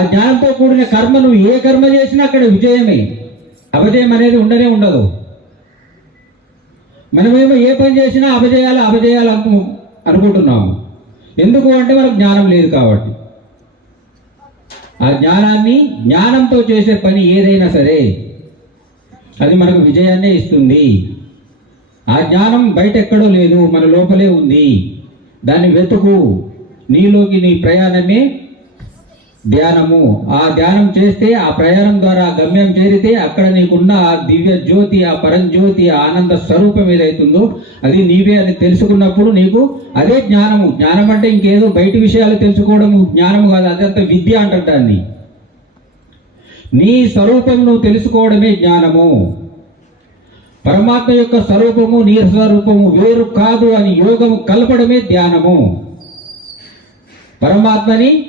ఆ జ్ఞానంతో కూడిన కర్మ నువ్వు ఏ కర్మ చేసినా అక్కడ విజయమే. అపజయం అనేది ఉండనే ఉండదు. మనమేమో ఏ పని చేసినా అపజయాలు అపజయాలు అనుకుంటున్నాము. ఎందుకు అంటే మనకు జ్ఞానం లేదు కాబట్టి. ఆ జ్ఞానాన్ని జ్ఞానంతో చేసే పని ఏదైనా సరే అది మనకు విజయాన్నే ఇస్తుంది. ఆ జ్ఞానం బయట ఎక్కడో లేదు మన లోపలే ఉంది. దాన్ని వెతుకు. నీలోకి నీ ప్రయాణమే ధ్యానము. ఆ ధ్యానం చేస్తే ఆ ప్రయాణం ద్వారా గమ్యం చేరితే అక్కడ నీకున్న ఆ దివ్య జ్యోతి ఆ పరంజ్యోతి ఆ ఆనంద స్వరూపం ఏదైతుందో అది నీవే అని తెలుసుకున్నప్పుడు నీకు అదే జ్ఞానము. జ్ఞానం అంటే ఇంకేదో బయట విషయాలు తెలుసుకోవడం జ్ఞానము కాదు అదంత విద్య అంటారు దాన్ని. నీ స్వరూపం నువ్వు తెలుసుకోవడమే జ్ఞానము. పరమాత్మ యొక్క స్వరూపము నీ స్వరూపము వేరు కాదు అని యోగము కలపడమే ధ్యానము. పరమాత్మని